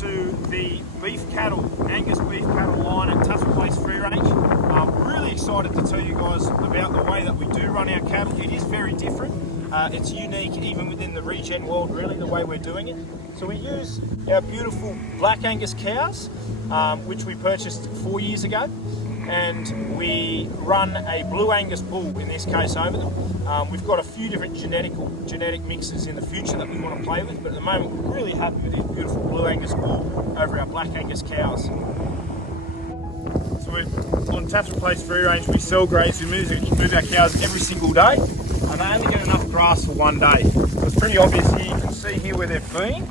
to the beef cattle, Angus beef cattle line at Tathra Place Free Range. I'm really excited to tell you guys about the way that we do run our cattle. It is very different. It's unique even within the regen world, really, the way we're doing it. So we use our beautiful black Angus cows, which we purchased 4 years ago, and we run a blue Angus bull, in this case, over them. We've got a few different genetic mixes in the future that we want to play with, but at the moment we're really happy with this beautiful blue Angus bull over our black Angus cows. So we're on Tathra Place Free Range. We sell graze, we move our cows every single day, and they only get enough grass for 1 day. It's pretty obvious here. You can see here where they've been.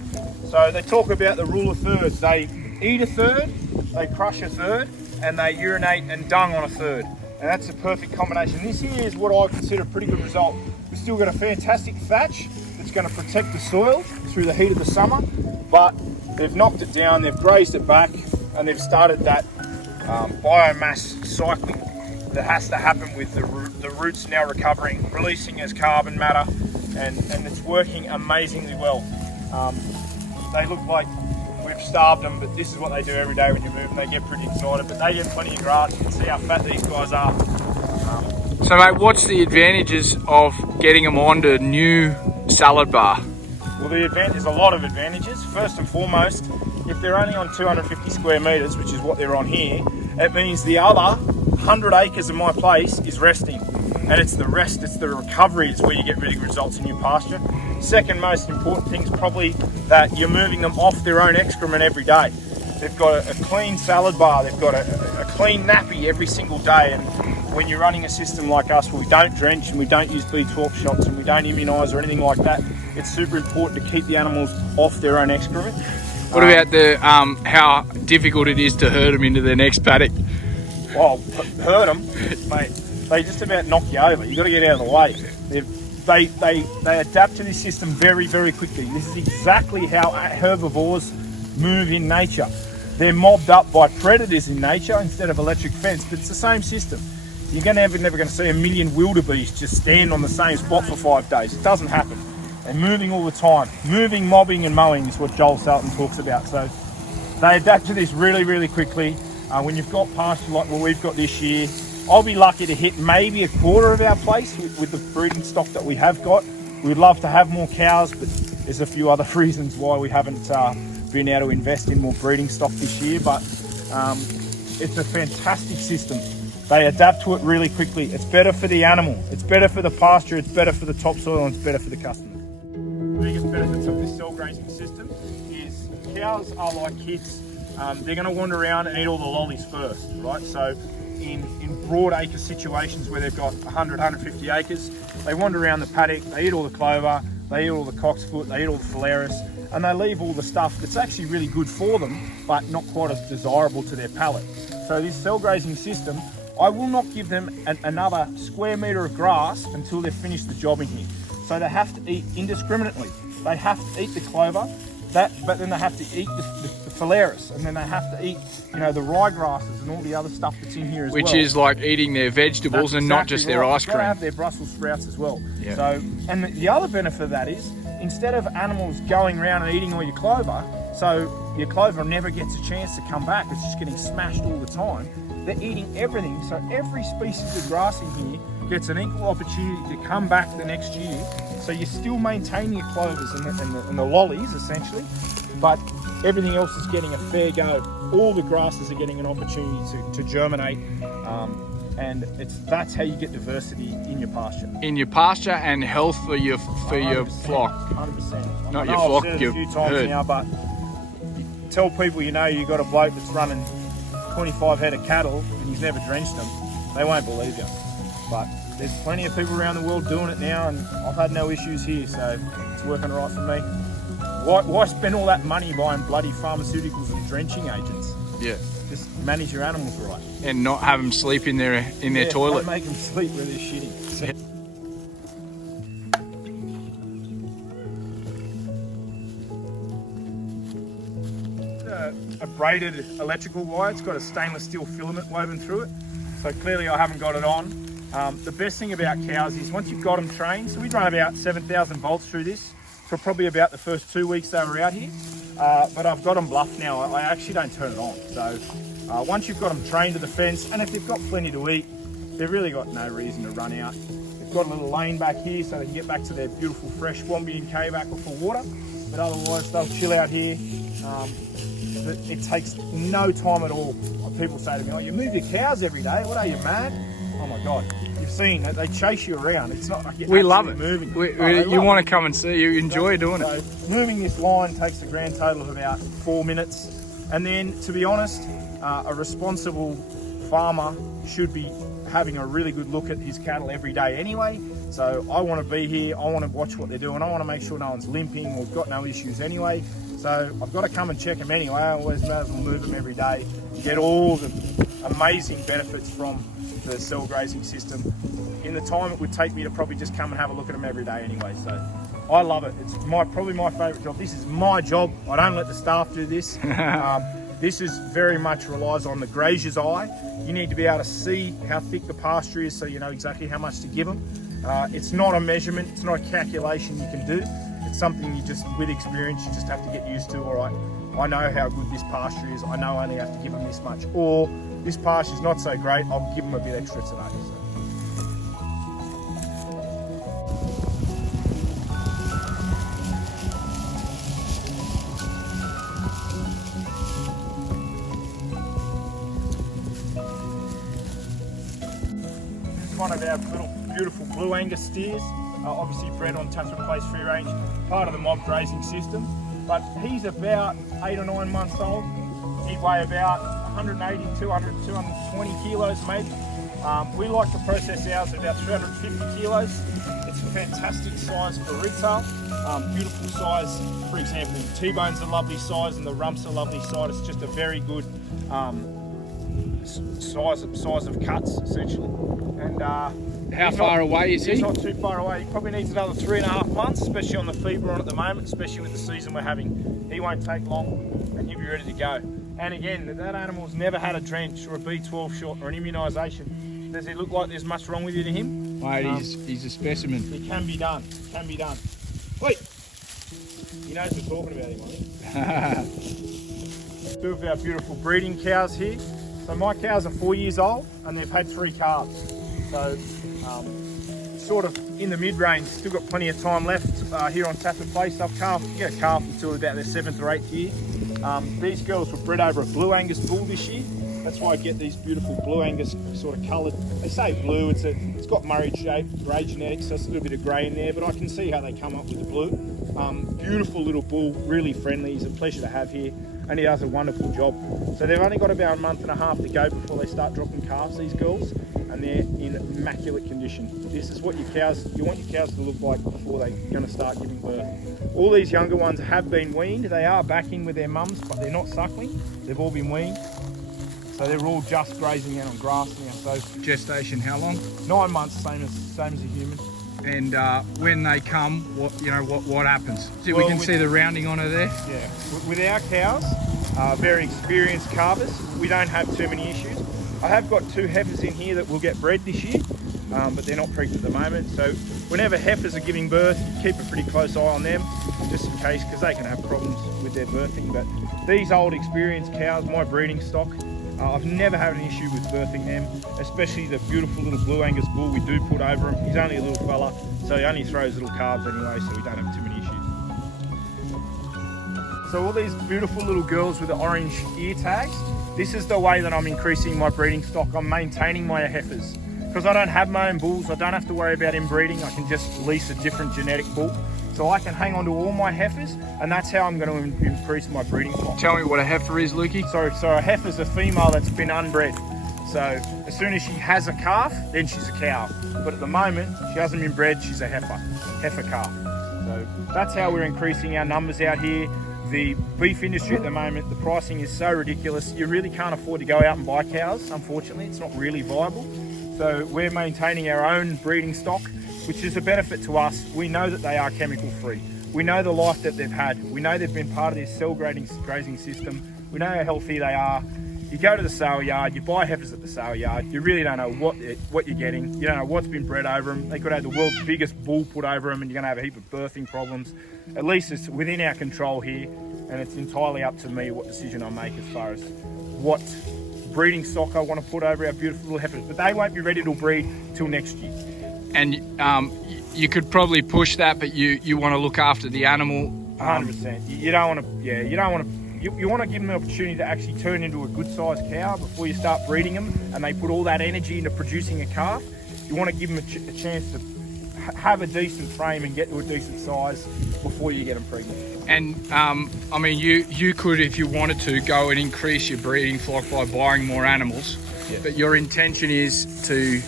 So they talk about the rule of thirds. They eat a third, they crush a third, and they urinate and dung on a third. And that's a perfect combination. This here is what I consider a pretty good result. We've still got a fantastic thatch that's going to protect the soil through the heat of the summer, but they've knocked it down, they've grazed it back, and they've started that biomass cycling that has to happen with the roots now recovering, releasing as carbon matter, and it's working amazingly well. They look like we've starved them, but this is what they do every day when you move them. They get pretty excited, but they get plenty of grass. You can see how fat these guys are. So mate, what's the advantages of getting them onto new salad bar? Well, there's a lot of advantages. First and foremost, if they're only on 250 square metres, which is what they're on here, it means the other 100 acres of my place is resting. And it's the rest, it's the recovery, it's where you get really good results in your pasture. Second most important thing is probably that you're moving them off their own excrement every day. They've got a clean salad bar, they've got a clean nappy every single day, and when you're running a system like us where we don't drench and we don't use B12 shots and we don't immunise or anything like that, it's super important to keep the animals off their own excrement. What about the how difficult it is to herd them into the next paddock? Well, herd them, mate, they just about knock you over. You've got to get out of the way. They adapt to this system very, very quickly. This is exactly how herbivores move in nature. They're mobbed up by predators in nature instead of electric fence, but it's the same system. You're never going to see a million wildebeest just stand on the same spot for 5 days. It doesn't happen. They're moving all the time. Moving, mobbing and mowing is what Joel Salton talks about. So they adapt to this really, really quickly. When you've got pasture like what we've got this year, I'll be lucky to hit maybe a quarter of our place with the breeding stock that we have got. We'd love to have more cows, but there's a few other reasons why we haven't been able to invest in more breeding stock this year. But it's a fantastic system. They adapt to it really quickly. It's better for the animal, it's better for the pasture, it's better for the topsoil, and it's better for the customer. The biggest benefits of this cell grazing system is cows are like kids. They're going to wander around and eat all the lollies first, right? So in broad acre situations where they've got 100, 150 acres, they wander around the paddock, they eat all the clover, they eat all the cocksfoot, they eat all the phalaris, and they leave all the stuff that's actually really good for them, but not quite as desirable to their palate. So this cell grazing system, I will not give them another square metre of grass until they've finished the job in here. So they have to eat indiscriminately. They have to eat the clover, but then they have to eat the phalaris, and then they have to eat, the ryegrasses and all the other stuff that's in here as well. Which is like eating their vegetables and not just their ice cream. They have their Brussels sprouts as well. Yeah. So, and the other benefit of that is, instead of animals going around and eating all your clover, so your clover never gets a chance to come back, it's just getting smashed all the time. They're eating everything, so every species of grass in here gets an equal opportunity to come back the next year. So you still maintain your clovers and the lollies, essentially, but everything else is getting a fair go. All the grasses are getting an opportunity to germinate, and that's how you get diversity in your pasture. In your pasture and health for your flock. 100%. Not your flock, I've said it your a few times herd. now, but tell people you've got a bloke that's running 25 head of cattle and he's never drenched them, they won't believe you. But there's plenty of people around the world doing it now, and I've had no issues here, so it's working right for me. Why spend all that money buying bloody pharmaceuticals and drenching agents? Yeah. Just manage your animals right. And not have them sleep in their toilet. Don't make them sleep where they're shitting. A braided electrical wire. It's got a stainless steel filament woven through it. So clearly I haven't got it on. The best thing about cows is once you've got them trained, so we run about 7,000 volts through this for probably about the first 2 weeks they were out here. but I've got them bluffed now. I actually don't turn it on. So once you've got them trained to the fence, and if they've got plenty to eat, they've really got no reason to run out. They've got a little lane back here so they can get back to their beautiful fresh Wombian cave aquifer water, but otherwise they'll chill out here. It takes no time at all. People say to me, oh, you move your cows every day, what are you, mad? Oh my God, you've seen that they chase you around. It's not like you're we love it. Moving. You want to come and see, you enjoy doing it. So moving this line takes a grand total of about 4 minutes. And then, to be honest, a responsible farmer should be having a really good look at his cattle every day anyway. So I want to be here, I want to watch what they're doing, I want to make sure no one's limping or got no issues anyway. So I've got to come and check them anyway. I always may as well move them every day, get all the amazing benefits from the cell grazing system in the time it would take me to probably just come and have a look at them every day anyway. So I love it. It's probably my favourite job. This is my job. I don't let the staff do this. This is very much relies on the grazier's eye. You need to be able to see how thick the pasture is so you know exactly how much to give them. It's not a measurement, it's not a calculation you can do. It's something you just, with experience, you just have to get used to. All right, I know how good this pasture is. I know I only have to give them this much. Or this pasture's not so great, I'll give them a bit extra today. This is one of our little beautiful Blue Angus steers. Obviously bred on Tathra Place Free Range, part of the mob grazing system. But he's about 8 or 9 months old. He'd weigh about 180, 200, 220 kilos maybe. We like to process ours at about 350 kilos. It's a fantastic size for retail. Beautiful size. For example, the T-bone's a lovely size and the rump's a lovely size. It's just a very good size of cuts essentially. And how far away is he? He's not too far away. He probably needs another 3.5 months, especially on the feed we're on at the moment, especially with the season we're having. He won't take long and he'll be ready to go. And again, that animal's never had a drench or a B12 shot or an immunisation. Does it look like there's much wrong with you to him? Mate, he's a specimen. It can be done, can be done. Wait! He knows we're talking about him, I think. Two of our beautiful breeding cows here. So my cows are 4 years old and they've had 3 calves. So sort of in the mid-range, still got plenty of time left here on Tathra Place. They'll get a calf until about their 7th or 8th year. These girls were bred over a Blue Angus bull this year. That's why I get these beautiful Blue Angus sort of coloured. They say blue, it's got Murray shape, grey genetics, so it's a little bit of grey in there, but I can see how they come up with the blue. Beautiful little bull, really friendly. He's a pleasure to have here, and he does a wonderful job. So they've only got about a month and a half to go before they start dropping calves, these girls, and they're in immaculate condition. This is what you want your cows to look like before they're going to start giving birth. All these younger ones have been weaned. They are backing with their mums, but they're not suckling. They've all been weaned. So they're all just grazing out on grass now. So gestation, how long? 9 months, same as a human. And when they come, what happens? See, well, we can see the rounding on her there. Yeah, with our cows, very experienced calvers, we don't have too many issues. I have got 2 heifers in here that will get bred this year, but they're not pregnant at the moment. So whenever heifers are giving birth, keep a pretty close eye on them, just in case, because they can have problems with their birthing. But these old experienced cows, my breeding stock, I've never had an issue with birthing them, especially the beautiful little Blue Angus bull we do put over him. He's only a little fella, so he only throws little calves anyway, so we don't have too many issues. So all these beautiful little girls with the orange ear tags, this is the way that I'm increasing my breeding stock. I'm maintaining my heifers. Because I don't have my own bulls, I don't have to worry about inbreeding. I can just lease a different genetic bull. So I can hang on to all my heifers, and that's how I'm going to increase my breeding stock. Tell me what a heifer is, Lukey. So a heifer's a female that's been unbred. So as soon as she has a calf, then she's a cow. But at the moment, she hasn't been bred, she's a heifer calf. So that's how we're increasing our numbers out here. The beef industry at the moment, the pricing is so ridiculous. You really can't afford to go out and buy cows, unfortunately. It's not really viable. So we're maintaining our own breeding stock, which is a benefit to us. We know that they are chemical free. We know the life that they've had. We know they've been part of this cell grazing system. We know how healthy they are. You go to the sale yard, you buy heifers at the sale yard, you really don't know what you're getting. You don't know what's been bred over them. They could have the world's biggest bull put over them and you're gonna have a heap of birthing problems. At least it's within our control here. and it's entirely up to me what decision I make as far as what breeding stock I want to put over our beautiful little heifers. But they won't be ready to breed till next year. And you could probably push that, but you want to look after the animal. 100%. You don't want to. Yeah, you don't want to. You want to give them the opportunity to actually turn into a good-sized cow before you start breeding them, and they put all that energy into producing a calf. You want to give them a chance to have a decent frame and get to a decent size before you get them pregnant. And I mean, you could, if you wanted to, go and increase your breeding flock by buying more animals. Yeah. But your intention is to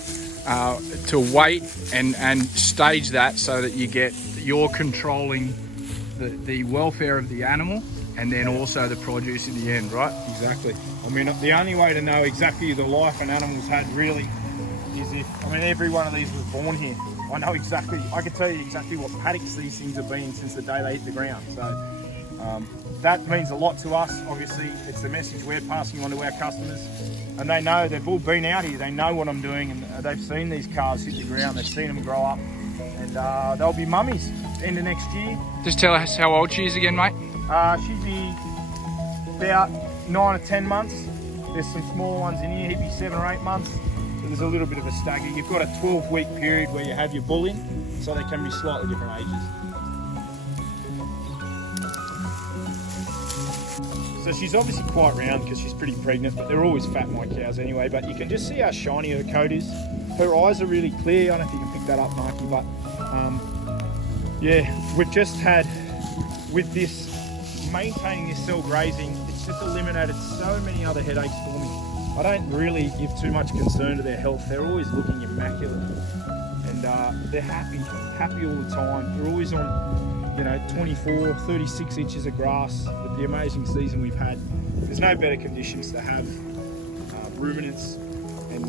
wait and stage that so that you're controlling the welfare of the animal, and then also the produce in the end, right? Exactly. I mean, the only way to know exactly the life an animal's had really is if, I mean, every one of these was born here. I know exactly, I can tell you exactly what paddocks these things have been since the day they hit the ground. So that means a lot to us. Obviously, it's the message we're passing on to our customers, and they know, they've all been out here, they know what I'm doing, and they've seen these calves hit the ground, they've seen them grow up, and they'll be mummies end of next year. Just tell us how old she is again, mate. She'd be about 9 or 10 months. There's some small ones in here, he'd be 7 or 8 months. So there's a little bit of a stagger. You've got a 12-week period where you have your bull in, so they can be slightly different ages. So she's obviously quite round because she's pretty pregnant, but they're always fat, my cows anyway. But you can just see how shiny her coat is. Her eyes are really clear. I don't know if you can pick that up, Marky, but yeah, we've just had, with this, maintaining this cell grazing, it's just eliminated so many other headaches for me. I don't really give too much concern to their health. They're always looking immaculate, and they're happy all the time. They're always on, you know, 24, 36 inches of grass with the amazing season we've had. There's no better conditions to have ruminants, and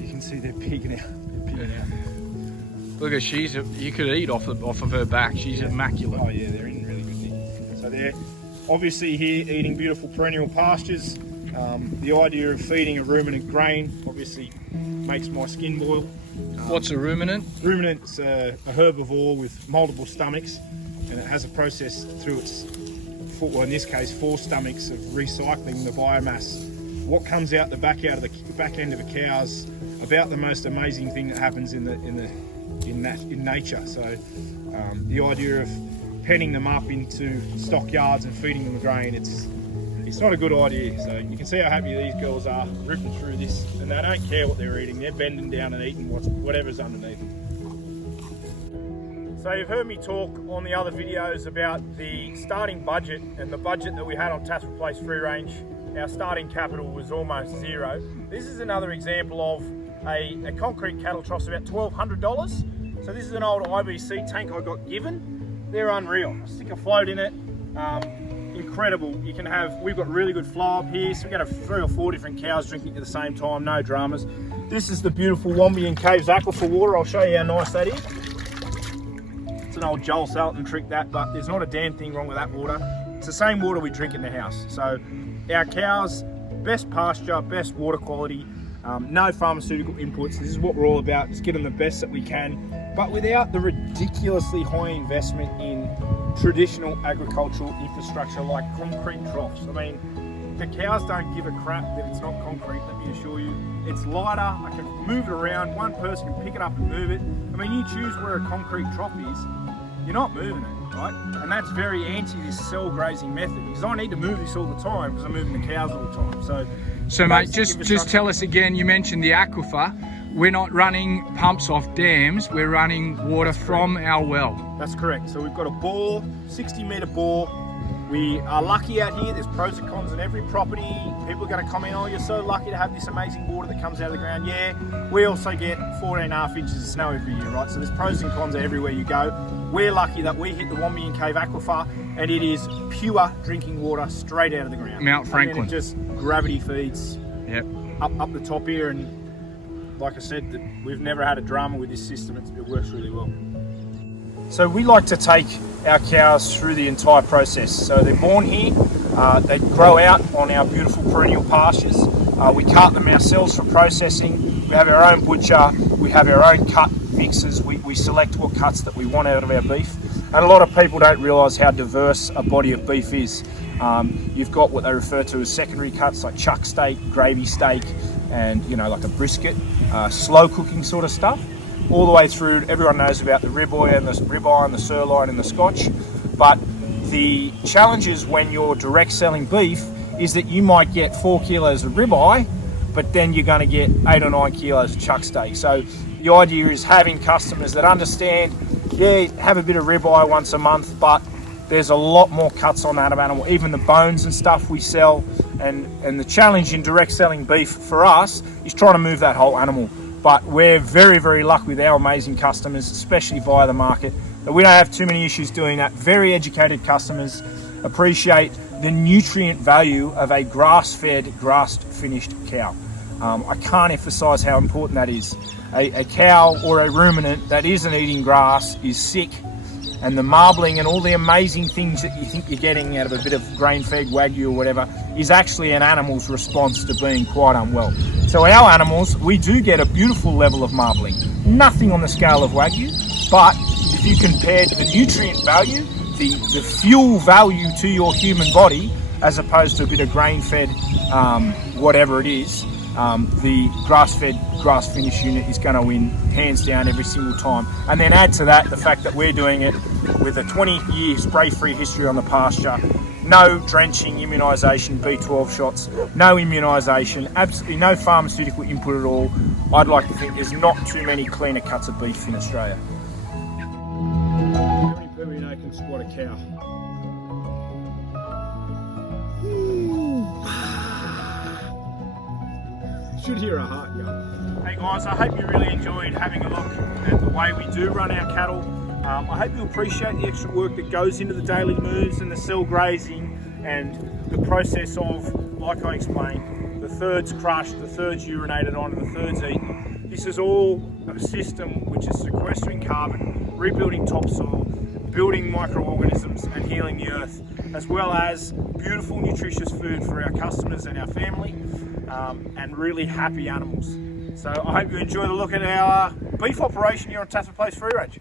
you can see they're pigging out. They're pigging out. Look at you could eat off of her back. She's immaculate. Oh yeah, they're in really good nick. So they're obviously here eating beautiful perennial pastures. The idea of feeding a ruminant grain obviously makes my skin boil. What's a ruminant? Ruminant's a herbivore with multiple stomachs, and it has a process through its, well, in this case, 4 stomachs of recycling the biomass. What comes out the back end of a cow's about the most amazing thing that happens in nature. So the idea of penning them up into stockyards and feeding them grain, it's not a good idea. So you can see how happy these girls are ripping through this, and they don't care what they're eating. They're bending down and eating whatever's underneath them. So you've heard me talk on the other videos about the starting budget and the budget that we had on Tathra Place Free Range. Our starting capital was almost zero. This is another example of a concrete cattle trough, about $1,200. So this is an old IBC tank I got given. They're unreal. I stick a float in it. Incredible. We've got really good flow up here, so we're going to have 3 or 4 different cows drinking at the same time, no dramas. This is the beautiful Wombian Caves aquifer water. I'll show you how nice that is. It's an old Joel Salton trick, that, but there's not a damn thing wrong with that water. It's the same water we drink in the house. So our cows, best pasture, best water quality, no pharmaceutical inputs. This is what we're all about, just get them the best that we can, but without the ridiculously high investment in traditional agricultural infrastructure like concrete troughs. I mean, the cows don't give a crap that it's not concrete, let me assure you. It's lighter, I can move it around, one person can pick it up and move it. I mean, you choose where a concrete trough is, you're not moving it, right? And that's very anti this cell grazing method, because I need to move this all the time because I'm moving the cows all the time. So mate, just tell us again, you mentioned the aquifer. We're not running pumps off dams, we're running water from our well. That's correct. So we've got a bore, 60-metre bore. We are lucky out here, there's pros and cons in every property. People are going to comment, oh, you're so lucky to have this amazing water that comes out of the ground. Yeah, we also get 14.5 inches of snow every year, right? So there's pros and cons everywhere you go. We're lucky that we hit the Wombian Cave aquifer, and it is pure drinking water straight out of the ground. Mount Franklin. And it just gravity feeds up the top here, and like I said, we've never had a drama with this system. It works really well. So we like to take our cows through the entire process. So they're born here, they grow out on our beautiful perennial pastures. We cart them ourselves for processing. We have our own butcher, we have our own cut mixers. We select what cuts that we want out of our beef. And a lot of people don't realise how diverse a body of beef is. You've got what they refer to as secondary cuts, like chuck steak, gravy steak, and like a brisket, slow cooking sort of stuff, all the way through. Everyone knows about the ribeye and the sirloin and the Scotch. But the challenge is when you're direct selling beef is that you might get 4 kilos of ribeye, but then you're going to get 8 or 9 kilos of chuck steak. So the idea is having customers that understand, yeah, have a bit of ribeye once a month, but there's a lot more cuts on that animal, even the bones and stuff we sell. And the challenge in direct selling beef for us is trying to move that whole animal. But we're very, very lucky with our amazing customers, especially via the market, that we don't have too many issues doing that. Very educated customers appreciate the nutrient value of a grass-fed, grass-finished cow. I can't emphasize how important that is. A cow or a ruminant that isn't eating grass is sick, and the marbling and all the amazing things that you think you're getting out of a bit of grain-fed Wagyu or whatever is actually an animal's response to being quite unwell. So our animals, we do get a beautiful level of marbling. Nothing on the scale of Wagyu, but if you compare the nutrient value, the fuel value to your human body, as opposed to a bit of grain-fed whatever it is, the grass-fed, grass-finished unit is going to win hands down every single time. And then add to that the fact that we're doing it with a 20-year spray-free history on the pasture, no drenching, immunisation, B12 shots, no immunisation, absolutely no pharmaceutical input at all. I'd like to think there's not too many cleaner cuts of beef in Australia. How many per minute can squat a cow? Should hear a heart go. Hey guys, I hope you really enjoyed having a look at the way we do run our cattle. I hope you appreciate the extra work that goes into the daily moves and the cell grazing and the process of, like I explained, the thirds crushed, the thirds urinated on, and the thirds eaten. This is all a system which is sequestering carbon, rebuilding topsoil, building microorganisms and healing the earth, as well as beautiful nutritious food for our customers and our family, and really happy animals. So I hope you enjoy the look at our beef operation here on Tathra Place Free Range.